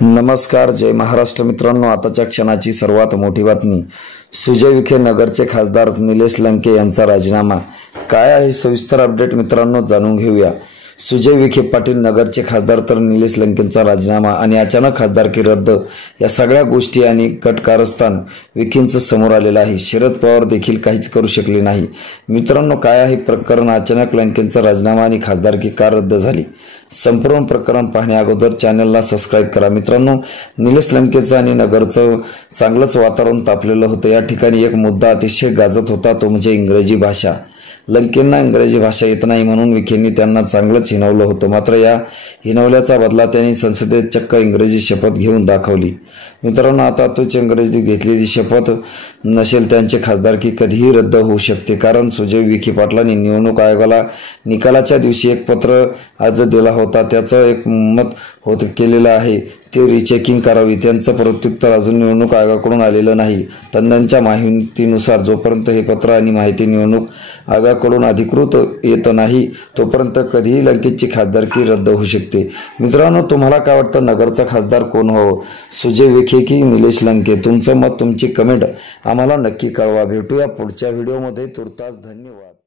नमस्कार, जय महाराष्ट्र मित्रांनो। आताच्या क्षणाची सर्वात मोठी बातमी, सुजय विखे नगरचे खासदार निलेश लंके यांचा राजीनामा। काय आहे सविस्तर अपडेट मित्रांनो, जाणून घेऊया। सुजय विखे पाटील नगरचे खासदार तर निलेश लंकेंचा राजीनामा आणि अचानक खासदारकी रद्द, या सगळ्या गोष्टी आणि कटकारस्थान विखेंचं समोर आलेलं आहे। शरद पवार देखील काहीच करू शकले नाही। मित्रांनो, काय आहे प्रकरण? अचानक लंकेंचा राजीनामा आणि खासदारकी का रद्द झाली? संपूर्ण प्रकरण पाहण्या अगोदर चॅनलला सबस्क्राइब करा। मित्रांनो, निलेश लंकेचं आणि नगरचं चांगलंच वातावरण तापलेलं होतं। या ठिकाणी एक मुद्दा अतिशय गाजत होता, तो म्हणजे इंग्रजी भाषा। लंकेंना इंग्रजी भाषा येत नाही म्हणून विखेंनी त्यांना चांगलंच हिणवलं होतं। मात्र या हिणवल्याचा बदला त्यांनी संसदेत चक्क इंग्रजी शपथ घेऊन दाखवली। मित्रांनो, आता तोच इंग्रजी घेतलेली शपथ नसेल त्यांची खासदारकी कधीही रद्द होऊ शकते। कारण सुजय विखे पाटलांनी निवडणूक आयोगाला निकालाच्या दिवशी एक पत्र अर्ज दिला होता, त्याचं एक मत केलेलं आहे ते रिचेकिंग करावी। त्यांचं प्रत्युत्तर अजून निवडणूक आयोगाकडून आलेलं नाही। तज्ञांच्या माहितीनुसार जोपर्यंत हे पत्र आणि माहिती निवडणूक आयोगाकडून अधिकृत येत नाही तोपर्यंत कधीही लंकेची खासदारकी रद्द होऊ शकते। मित्रांनो, तुम्हाला काय वाटतं, नगरचा खासदार कोण व्हावं, सुजय विखे की निलेश लंके? तुमचं मत, तुमची कमेंट आम्हाला नक्की कळवा। भेटूया पुढच्या व्हिडिओमध्ये। तुर्तास धन्यवाद।